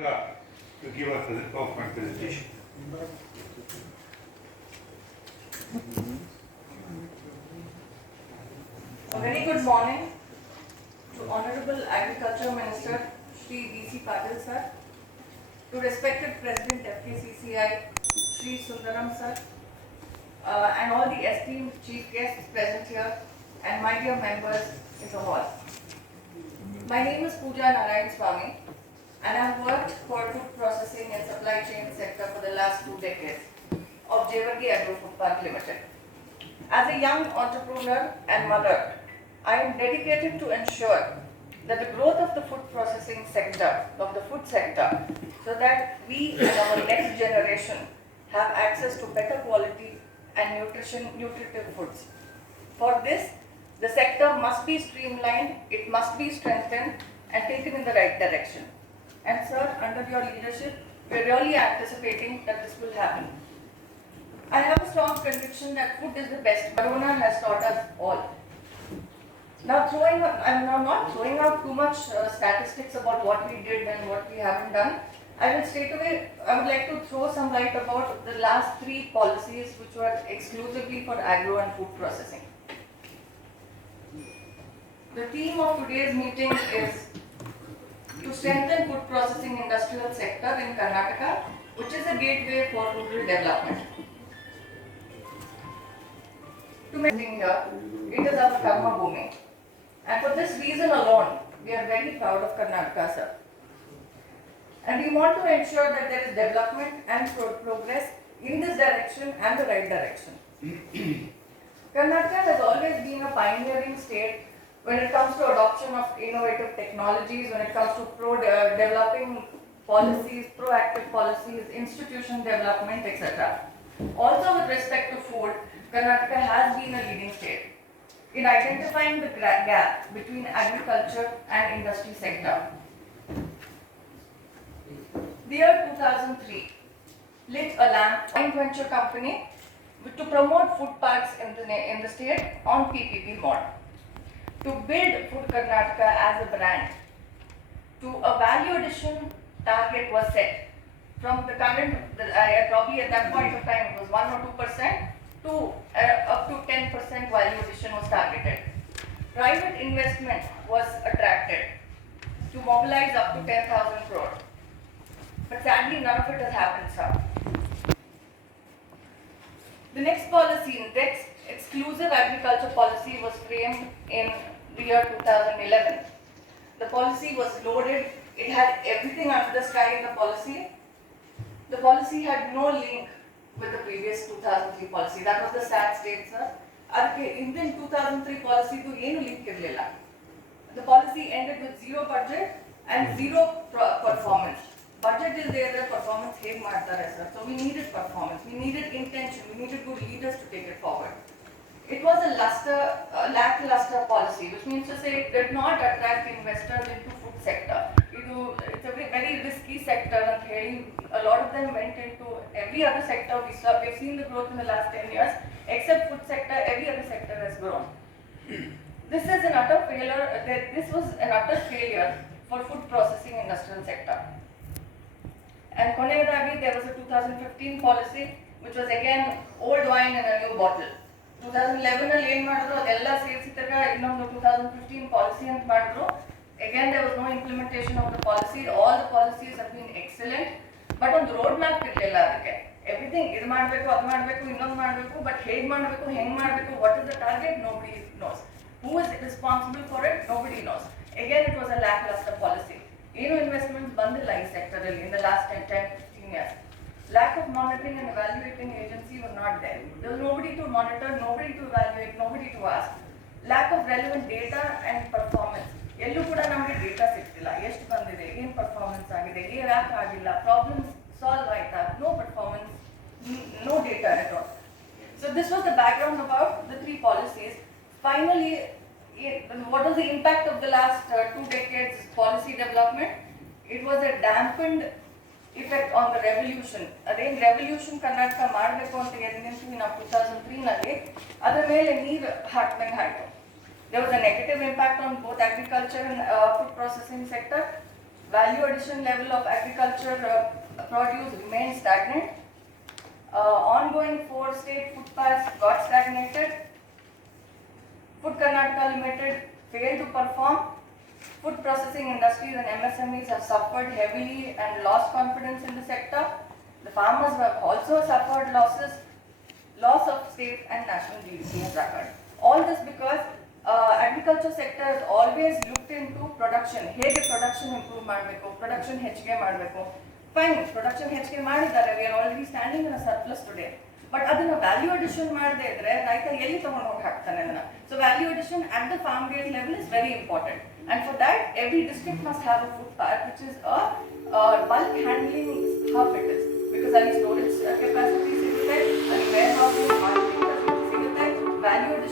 Varga to give us a PowerPoint presentation. A very good morning to Honorable Agriculture Minister Shri D.C. Patil sir, to respected President FKCCI Shri Sundaram sir, and all the esteemed chief guests present here, and my dear members in the hall. My name is Pooja Narayan Swami, and I have worked for food processing and supply chain sector for the last 2 decades of Jewargi Agro Food Park Limited. As a young entrepreneur and mother, I am dedicated to ensure that the growth of the food processing sector, of the food sector, so that we and our next generation have access to better quality and nutritive foods. For this, the sector must be streamlined, it must be strengthened and taken in the right direction. And sir, under your leadership, we are really anticipating that this will happen. I have a strong conviction that food is the best. Corona has taught us all. Now, I'm not throwing out too much statistics about what we did and what we haven't done. I would like to throw some light about the last 3 policies which were exclusively for agro and food processing. The theme of today's meeting is to strengthen food processing industrial sector in Karnataka, which is a gateway for rural development. To make here, it is our Karma Bhumi. And for this reason alone, we are very proud of Karnataka, sir. And we want to ensure that there is development and progress in this direction and the right direction. Karnataka has always been a pioneering state when it comes to adoption of innovative technologies, when it comes to developing policies, proactive policies, institution development, etc. Also with respect to food, Karnataka has been a leading state in identifying the gap between agriculture and industry sector. The year 2003 lit a lamp joint venture company to promote food parks in the state on PPP model. To build Food Karnataka as a brand, to a value addition target was set from the current, probably at that point of time it was 1 or 2%, to up to 10% value addition was targeted. Private investment was attracted to mobilize up to 10,000 crore. But sadly, none of it has happened, sir. The next policy, next exclusive agriculture policy was framed in the year 2011. The policy was loaded, it had everything under the sky in the policy. The policy had no link with the previous 2003 policy. That was the sad state, sir. In the 2003 policy to ಏನು link ಇರಲಿಲ್ಲ. The policy ended with 0 budget and 0 performance. Budget is there, performance ಹೇಗೆ ಮಾಡ್ತಾರೆ, sir. So we needed performance, we needed intention, we needed good leaders to take it forward. It was a lackluster policy, which means to say it did not attract investors into food sector. It's a very risky sector, and a lot of them went into every other sector. We've seen the growth in the last 10 years, except food sector, every other sector has grown. This is an utter failure. This was an utter failure for food processing industrial sector. And Konegadavi, there was a 2015 policy, which was again old wine in a new bottle. 2011 ಅಲ್ಲಿ ಏನು ಮಾಡಿದ್ರು ಅದೆಲ್ಲ ಸೇರಿಸಿದಾಗ ಇನ್ನೊಂದು 2015 policy ಅಂತ ಮಾಡಿದ್ರು. Again, there was no implementation of the policy. All the policies have been excellent, but on the roadmap ಇರಲಿಲ್ಲ ಅದಕ್ಕೆ. Everything ಇದು ಮಾಡಬೇಕು, ಅದು ಮಾಡಬೇಕು, ಇನ್ನೊಂದು ಮಾಡಬೇಕು, but ಹೇಗೆ ಮಾಡಬೇಕು, ಹೆಂಗೆ ಮಾಡಬೇಕು, what is the target, nobody knows. Who is responsible for it, nobody knows. Again, it was a lackluster policy. ಏನು investments ಬಂದಿಲ್ಲ ಈ sector ಅಲ್ಲಿ in the last 10-15 years. Lack of monitoring and evaluating agency were not there. There was nobody to monitor, nobody to evaluate, nobody to ask. Lack of relevant data and performance. ಎಲ್ಲೂ ಕೂಡ ನಮಗೆ data ಸಿಗ್ತಿಲ್ಲ, ಎಷ್ಟು ಬಂದಿದೆ, ಏನು performance ಆಗಿದೆ, ಯಾಕೆ ಆಗಿಲ್ಲ, ಪ್ರಾಬ್ಲಮ್ಸ್ ಸಾಲ್ವ್ ಆಯ್ತಾ, no performance, no data at all. So this was the background about the 3 policies. Finally, what was the impact of the last 2 decades policy development? It was a dampened effect on the revolution. Aden revolution Karnataka ಮಾಡಬೇಕು ಅಂತ ಏನಿತ್ತು ನಾವು 2003 ನಲ್ಲಿ ಅದರ ಮೇಲೆ ನೀರು ಹಾಕ್ದಂಗೆ ಆಯಿತು. There was a negative impact on both agriculture and food processing sector. value addition level of agriculture produce remained stagnant. Ongoing 4-state food paths got stagnated. Food Karnataka Limited failed to perform. Food processing industries and MSMEs have suffered heavily and lost confidence in the sector. The farmers have also suffered losses. Loss of state and national GDP has occurred. All this because agriculture sector has always looked into production. ಹೇಗೆ production improve ಮಾಡಬೇಕು, production ಹೆಚ್ಚಿಗೆ ಮಾಡಬೇಕು. Fine, production ಹೆಚ್ಚಿಗೆ ಮಾಡಿದ್ದಾರೆ. We are already standing in a surplus today. But ಅದನ್ನ value addition ಮಾಡದೇ ಇದ್ರೆ ರೈತ ಎಲ್ಲಿ ತಗೊಂಡು ಹೋಗಿ ಹಾಕ್ತಾನೆ ಅದನ್ನ. So value addition at the farm gate level is very important. And for that, every district must have a food park, which is a bulk handling hub it is. Because ಅಲ್ಲಿ storage capacity ಸಿಗುತ್ತೆ, ಅಲ್ಲಿ warehousing, marketing facility ಸಿಗುತ್ತೆ, value addition